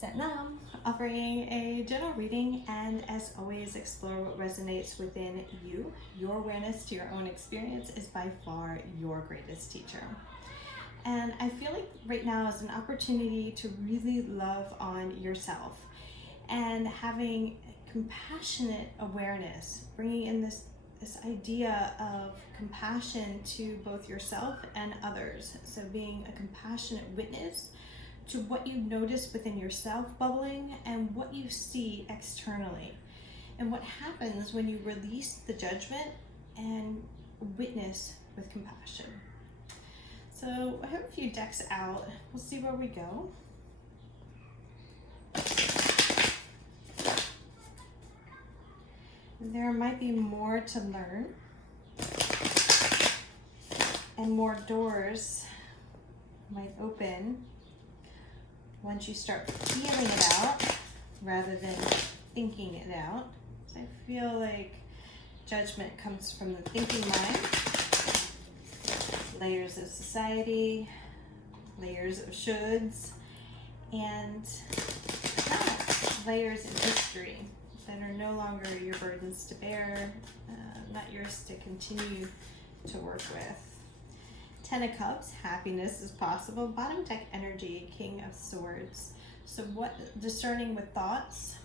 Satnam, offering a general reading, and as always, explore what resonates within you. Your awareness to your own experience is by far your greatest teacher. And I feel like right now is an opportunity to really love on yourself and having compassionate awareness, bringing in this idea of compassion to both yourself and others. So being a compassionate witness to what you notice within yourself bubbling and what you see externally. And what happens when you release the judgment and witness with compassion. So I have a few decks out. We'll see where we go. There might be more to learn and more doors might open once you start feeling it out rather than thinking it out. I feel like judgment comes from the thinking mind, layers of society, layers of shoulds, and layers of history that are no longer your burdens to bear, not yours to continue to work with. Ten of Cups, happiness is possible. Bottom deck energy, King of Swords. So what, discerning with thoughts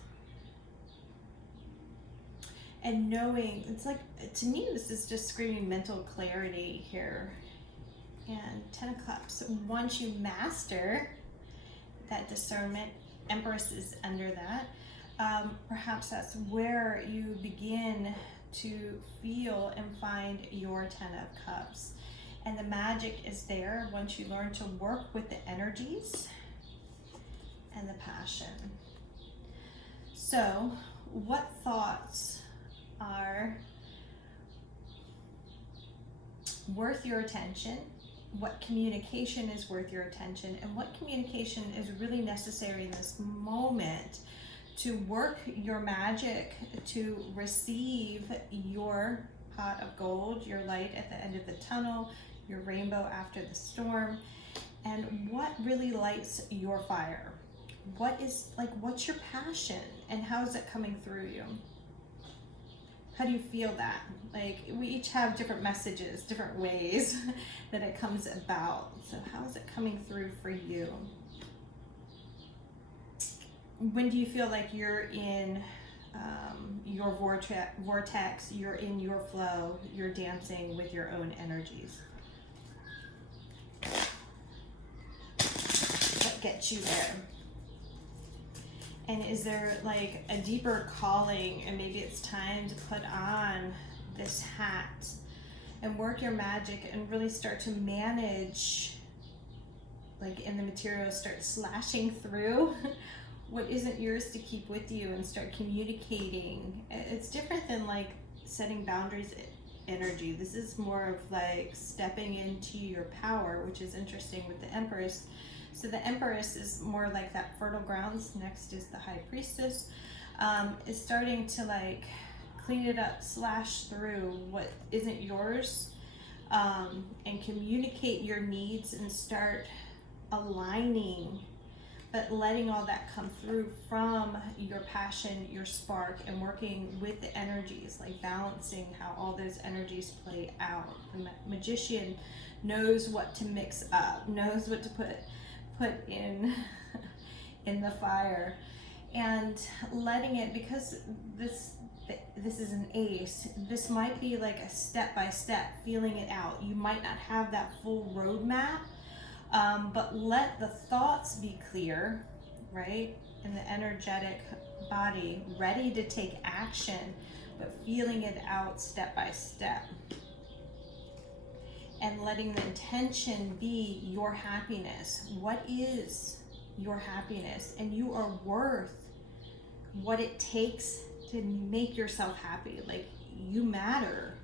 and knowing, it's like, to me, this is just screaming mental clarity here. And Ten of Cups, once you master that discernment, Empress is under that. Perhaps that's where you begin to feel and find your Ten of Cups. And the magic is there once you learn to work with the energies and the passion. So, what thoughts are worth your attention? What communication is worth your attention? And what communication is really necessary in this moment to work your magic, to receive your pot of gold, your light at the end of the tunnel, your rainbow after the storm, and what really lights your fire? What's your passion and how is it coming through you? How do you feel that? Like, we each have different messages, different ways that it comes about. So how is it coming through for you? When do you feel like you're in your vortex, you're in your flow, you're dancing with your own energies? What gets you there? And is there like a deeper calling, and maybe it's time to put on this hat and work your magic and really start to manage, like in the material, start slashing through what isn't yours to keep with you and start communicating. It's different than like setting boundaries energy. This is more of like stepping into your power, which is interesting with the Empress. So the Empress is more like that fertile grounds. Next is the High Priestess. Is starting to like clean it up, slash through what isn't yours, and communicate your needs and start aligning, but letting all that come through from your passion, your spark, and working with the energies, like balancing how all those energies play out. The magician knows what to mix up, knows what to put in the fire, and letting it, because this is an ace, this might be like a step-by-step feeling it out. You might not have that full roadmap, but let the thoughts be clear, right? In the energetic body, ready to take action, but feeling it out step by step. And letting the intention be your happiness. What is your happiness? And you are worth what it takes to make yourself happy. Like, you matter.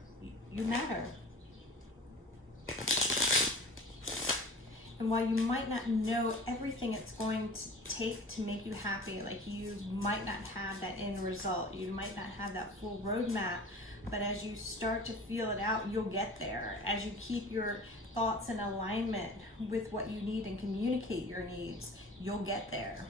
You matter. And while you might not know everything it's going to take to make you happy, like you might not have that end result, you might not have that full roadmap, but as you start to feel it out, you'll get there. As you keep your thoughts in alignment with what you need and communicate your needs, you'll get there.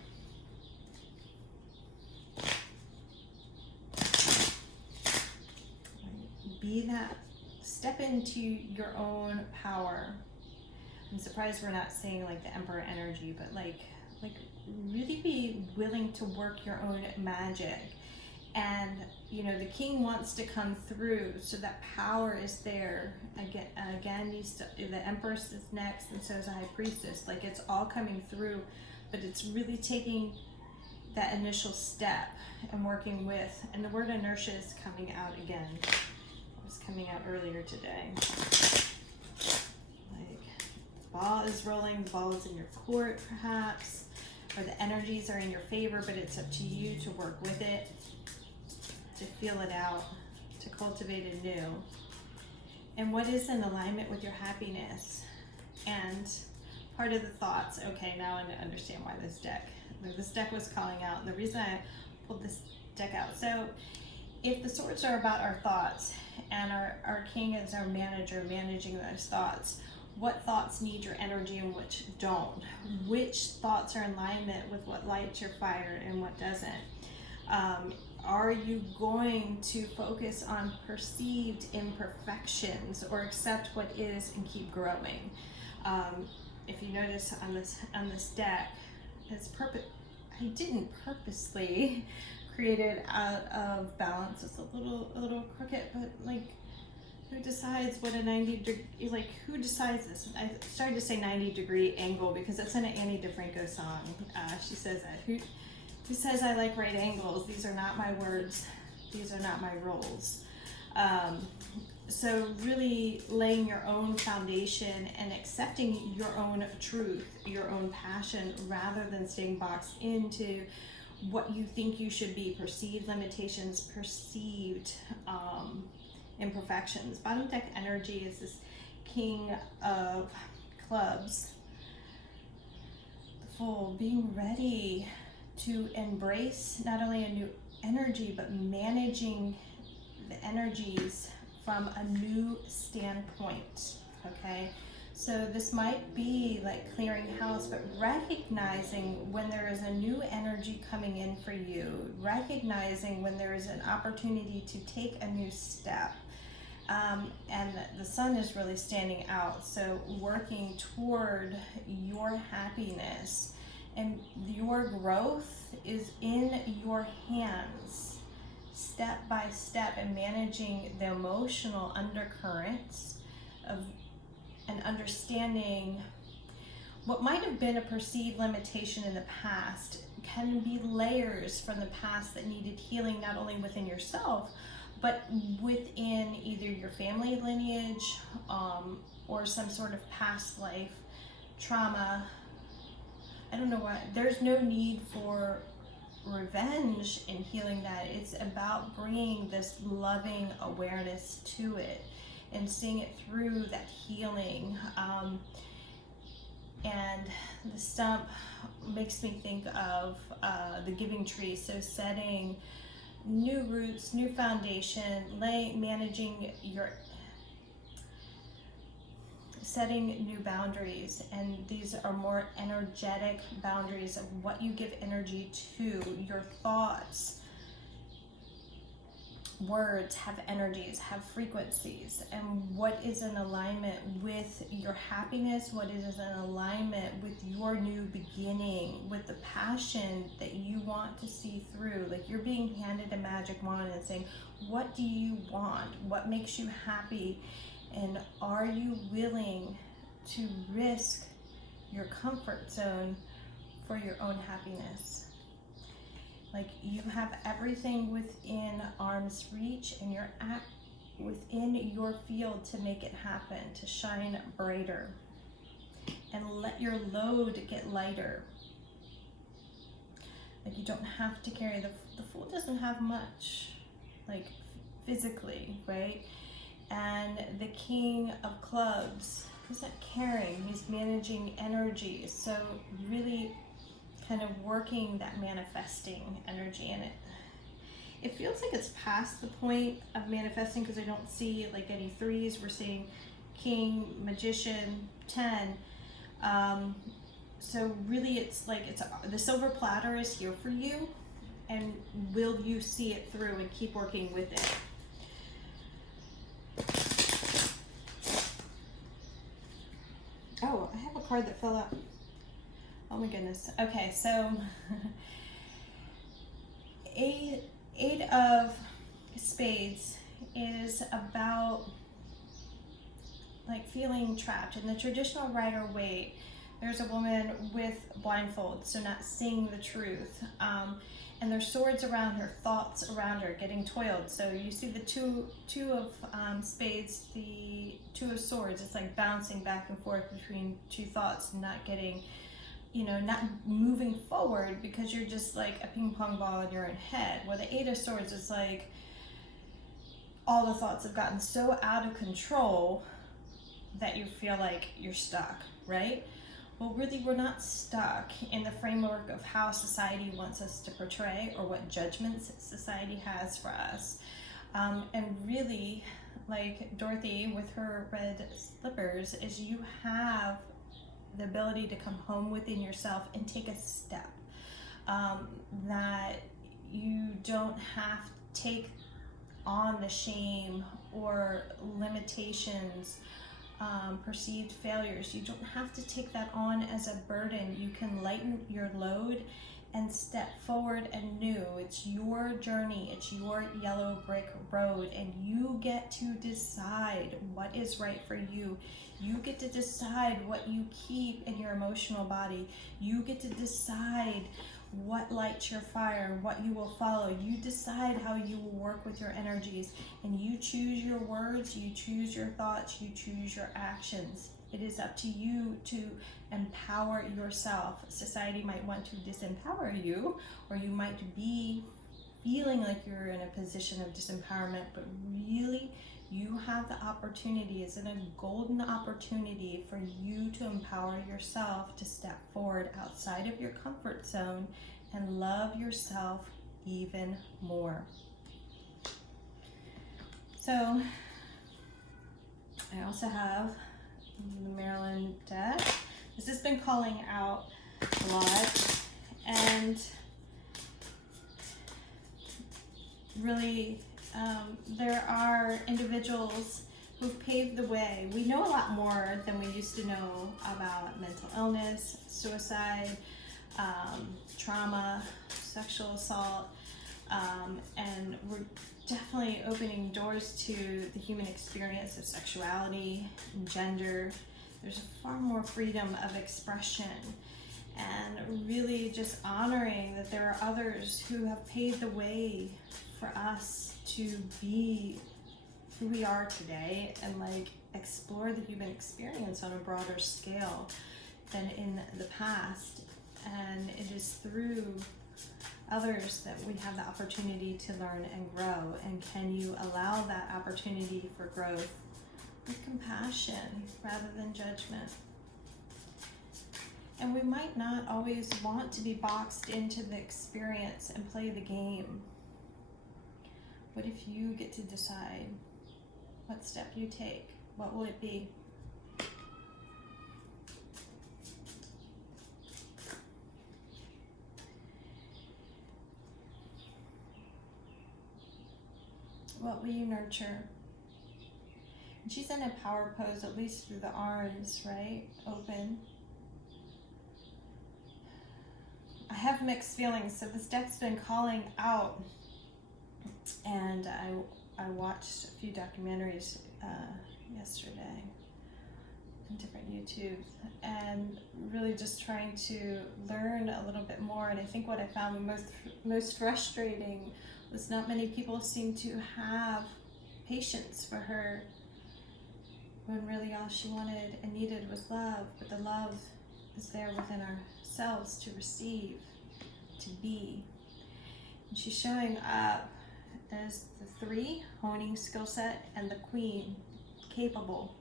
be that, step into your own power. I'm surprised we're not saying like the Emperor energy, but like really be willing to work your own magic. And you know, the king wants to come through, so that power is there. Again, the Empress is next, and so is the High Priestess. Like, it's all coming through, but it's really taking that initial step and working with. And the word inertia is coming out again. It was coming out earlier today. Like, the ball is rolling, the ball is in your court, perhaps, or the energies are in your favor, but it's up to you to work with it, to feel it out, to cultivate anew. And what is in alignment with your happiness? And part of the thoughts, okay, now I understand why this deck was calling out. The reason I pulled this deck out. So if the swords are about our thoughts, and our king is our manager, managing those thoughts, what thoughts need your energy and which don't? Which thoughts are in alignment with what lights your fire and what doesn't? Are you going to focus on perceived imperfections, or accept what is and keep growing? If you notice on this deck, I didn't purposely create it out of balance. It's a little crooked, but like, who decides what a 90 degree, like, who decides this? I started to say 90-degree angle because it's in an Annie DeFranco song. She says that. Who says I like right angles? These are not my words. These are not my roles. So really laying your own foundation and accepting your own truth, your own passion, rather than staying boxed into what you think you should be, perceived limitations, perceived imperfections. Bottom deck energy is this King of Clubs. The Fool, being ready to embrace not only a new energy, but managing the energies from a new standpoint, okay? So this might be like clearing house, but recognizing when there is a new energy coming in for you, recognizing when there is an opportunity to take a new step. And the sun is really standing out, so working toward your happiness. And your growth is in your hands, step by step, and managing the emotional undercurrents of and understanding what might have been a perceived limitation in the past can be layers from the past that needed healing, not only within yourself, but within either your family lineage or some sort of past life trauma. I don't know why. There's no need for revenge in healing that. It's about bringing this loving awareness to it and seeing it through that healing. And the stump makes me think of the giving tree. So setting new roots, new foundation, managing setting new boundaries, and these are more energetic boundaries of what you give energy to. Your thoughts, words have energies, have frequencies, and what is in alignment with your happiness, what is in alignment with your new beginning, with the passion that you want to see through. Like, you're being handed a magic wand and saying, what do you want? What makes you happy? And are you willing to risk your comfort zone for your own happiness? Like, you have everything within arm's reach, and you're within your field to make it happen, to shine brighter, and let your load get lighter. Like, you don't have to carry, the Fool doesn't have much, like, physically, right? And the King of Clubs, he's not carrying, he's managing energy. So really kind of working that manifesting energy in it. It feels like it's past the point of manifesting, because I don't see like any threes. We're seeing King, Magician, 10. So really it's like the silver platter is here for you, and will you see it through and keep working with it? card that fell out. Oh my goodness. Okay, so eight of spades is about like feeling trapped. In the traditional Rider-Waite, there's a woman with blindfolds, so not seeing the truth. And there's swords around her, thoughts around her, getting toiled. So you see the two of spades, the two of swords. It's like bouncing back and forth between two thoughts, not getting, not moving forward because you're just like a ping pong ball in your own head. Well, the Eight of Swords is like all the thoughts have gotten so out of control that you feel like you're stuck, right? Well, really, we're not stuck in the framework of how society wants us to portray or what judgments society has for us. And really, like Dorothy with her red slippers, is you have the ability to come home within yourself and take a step. That you don't have to take on the shame or limitations, perceived failures. You don't have to take that on as a burden. You can lighten your load and step forward anew. It's your journey. It's your yellow brick road, and you get to decide what is right for you. You get to decide what you keep in your emotional body. You get to decide what lights your fire, what you will follow. You decide how you will work with your energies, and you choose your words, you choose your thoughts, you choose your actions. It is up to you to empower yourself. Society might want to disempower you, or you might be feeling like you're in a position of disempowerment, but really you have the opportunity. It's a golden opportunity for you to empower yourself to step forward outside of your comfort zone and love yourself even more. So I also have the Marilyn deck. This has been calling out a lot, and really there are individuals who've paved the way. We know a lot more than we used to know about mental illness, suicide, trauma, sexual assault, and we're definitely opening doors to the human experience of sexuality and gender. There's far more freedom of expression, and really just honoring that there are others who have paved the way for us to be who we are today and like explore the human experience on a broader scale than in the past. And it is through others that we have the opportunity to learn and grow. And can you allow that opportunity for growth with compassion rather than judgment? And we might not always want to be boxed into the experience and play the game. What if you get to decide what step you take? What will it be? What will you nurture? And she's in a power pose, at least through the arms, right? Open. I have mixed feelings. So this deck's been calling out, and I watched a few documentaries yesterday on different YouTubes, and really just trying to learn a little bit more. And I think what I found most frustrating was not many people seem to have patience for her, when really all she wanted and needed was love. But the love is there within ourselves to receive, to be. And she's showing up as the 3, honing skill set, and the Queen, capable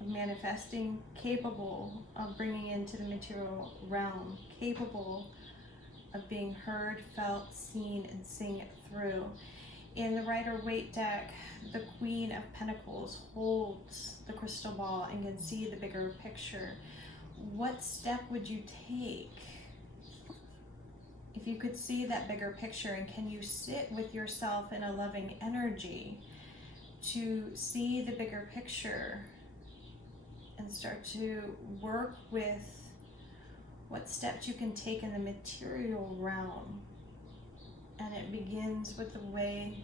of manifesting, capable of bringing into the material realm, capable of being heard, felt, seen, and seen through. In the Rider-Waite deck, the Queen of Pentacles holds the crystal ball and can see the bigger picture. What step would you take if you could see that bigger picture? And can you sit with yourself in a loving energy to see the bigger picture and start to work with what steps you can take in the material realm. And it begins with the way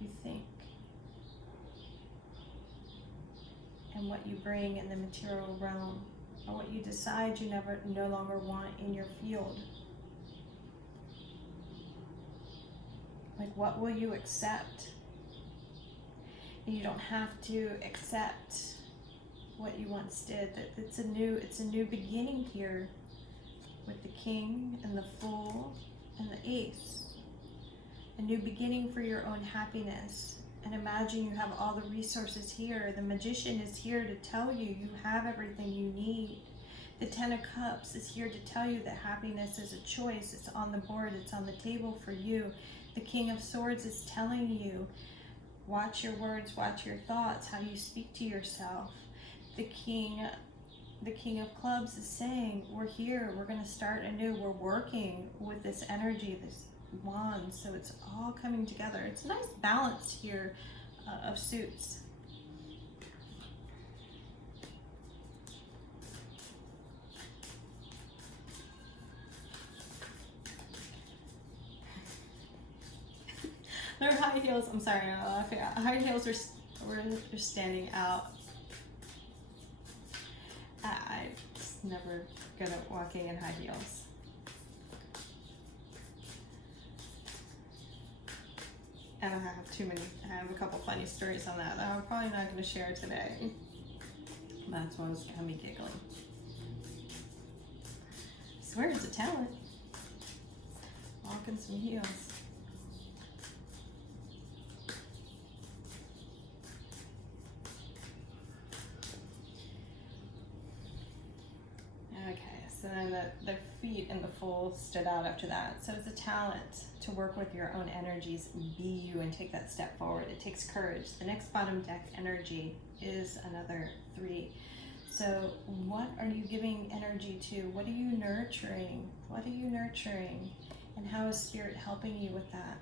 you think and what you bring in the material realm, or what you decide you no longer want in your field. Like, what will you accept? And you don't have to accept what you once did. It's a new beginning here with the King and the Fool and the Ace. A new beginning for your own happiness. And imagine you have all the resources here. The Magician is here to tell you you have everything you need. The Ten of Cups is here to tell you that happiness is a choice. It's on the board. It's on the table for you. The King of Swords is telling you, watch your words, watch your thoughts, how you speak to yourself. The King of Clubs is saying, we're here, we're going to start anew. We're working with this energy, this wand, so it's all coming together. It's a nice balance here of suits. Their high heels, I'm sorry, I'm laughing. High heels are standing out. I'm just never good at walking in high heels. I don't have too many. I have a couple funny stories on that I'm probably not going to share today. That's what's got me giggling. I swear it's a talent. Walking some heels. Okay, so then the feet and the Fool stood out after that. So it's a talent to work with your own energies, be you, and take that step forward. It takes courage. The next bottom deck energy is another 3. So what are you giving energy to? What are you nurturing? What are you nurturing? And how is Spirit helping you with that?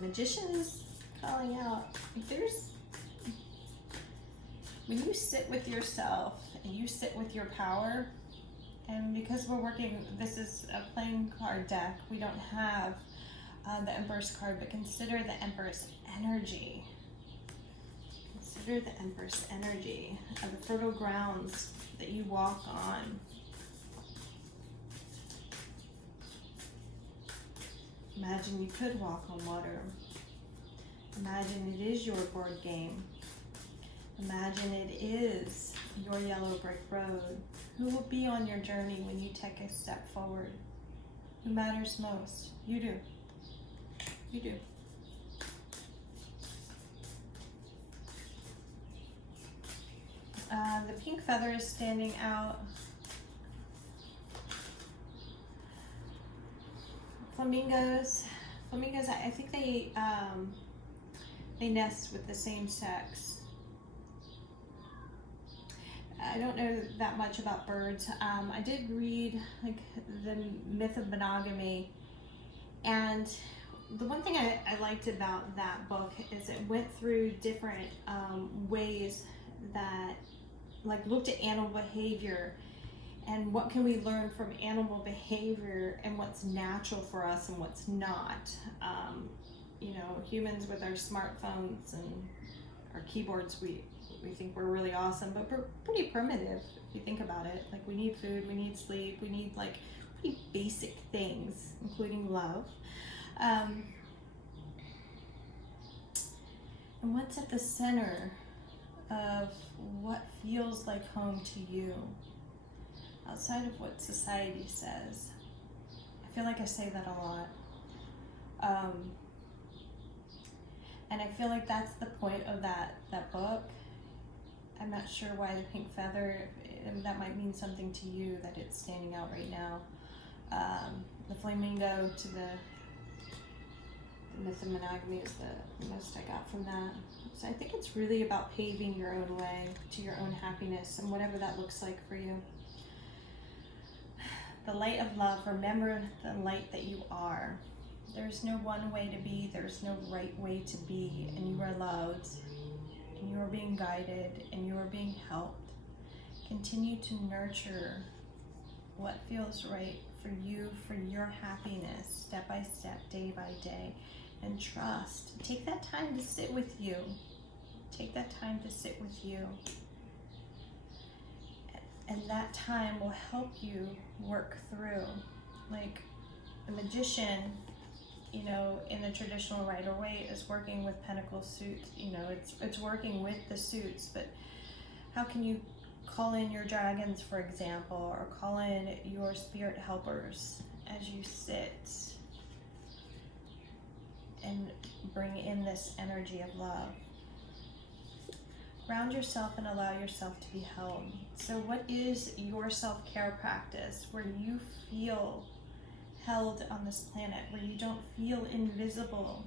The Magician is calling out. When you sit with yourself and you sit with your power, and because we're working, this is a playing card deck, we don't have the Empress card, but consider the Empress energy. Consider the Empress energy of the fertile grounds that you walk on. Imagine you could walk on water. Imagine it is your board game. Imagine it is your yellow brick road. Who will be on your journey when you take a step forward? Who matters most? You do. You do. The pink feather is standing out. Flamingos. Flamingos, I think they nest with the same sex. I don't know that much about birds. I did read like the myth of monogamy, and the one thing I liked about that book is it went through different ways that like looked at animal behavior and what can we learn from animal behavior and what's natural for us and what's not. You know, humans with our smartphones and our keyboards, we think we're really awesome, but we're pretty primitive if you think about it. Like, we need food, we need sleep, we need like pretty basic things, including love. And what's at the center of what feels like home to you, outside of what society says? I feel like I say that a lot. And I feel like that's the point of that book. I'm not sure why the pink feather, that might mean something to you, that it's standing out right now. The flamingo to the myth of monogamy is the most I got from that. So I think it's really about paving your own way to your own happiness and whatever that looks like for you. The light of love, remember the light that you are. There's no one way to be, there's no right way to be, and you are loved, and you are being guided, and you are being helped. Continue to nurture what feels right for you, for your happiness, step by step, day by day, and trust. Take that time to sit with you. Take that time to sit with you. And that time will help you work through. Like a magician, you know, in the traditional Rider Waite is working with pentacle suits. You know, it's working with the suits, but how can you call in your dragons, for example, or call in your spirit helpers as you sit and bring in this energy of love? Ground yourself and allow yourself to be held. So what is your self-care practice where you feel held on this planet, where you don't feel invisible?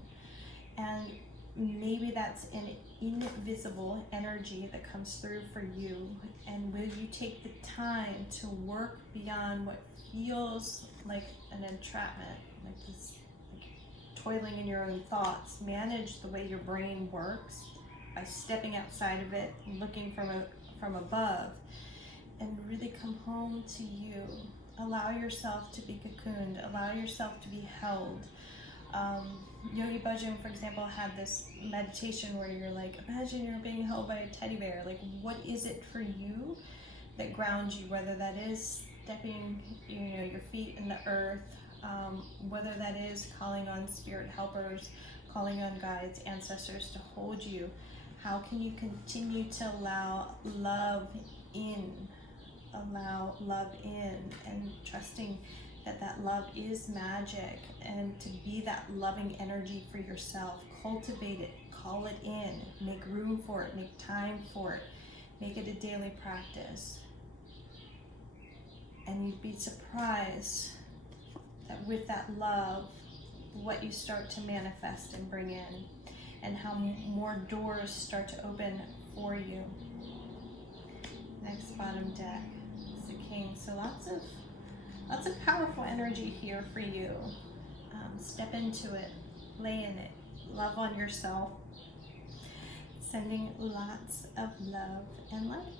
And maybe that's an invisible energy that comes through for you. And will you take the time to work beyond what feels like an entrapment, like this, like toiling in your own thoughts? Manage the way your brain works by stepping outside of it, looking from above, and really come home to you. Allow yourself to be cocooned. Allow yourself to be held. Yogi Bhajan, for example, had this meditation where you're like, imagine you're being held by a teddy bear. Like, what is it for you that grounds you? Whether that is stepping, you know, your feet in the earth, whether that is calling on spirit helpers, calling on guides, ancestors to hold you. How can you continue to allow love in? Allow love in, and trusting that that love is magic, and to be that loving energy for yourself. Cultivate it, call it in, make room for it, make time for it, make it a daily practice. And you'd be surprised that with that love, what you start to manifest and bring in, and how more doors start to open for you. Next bottom deck is the King. So lots of powerful energy here for you. Step into it, lay in it, love on yourself. Sending lots of love and light.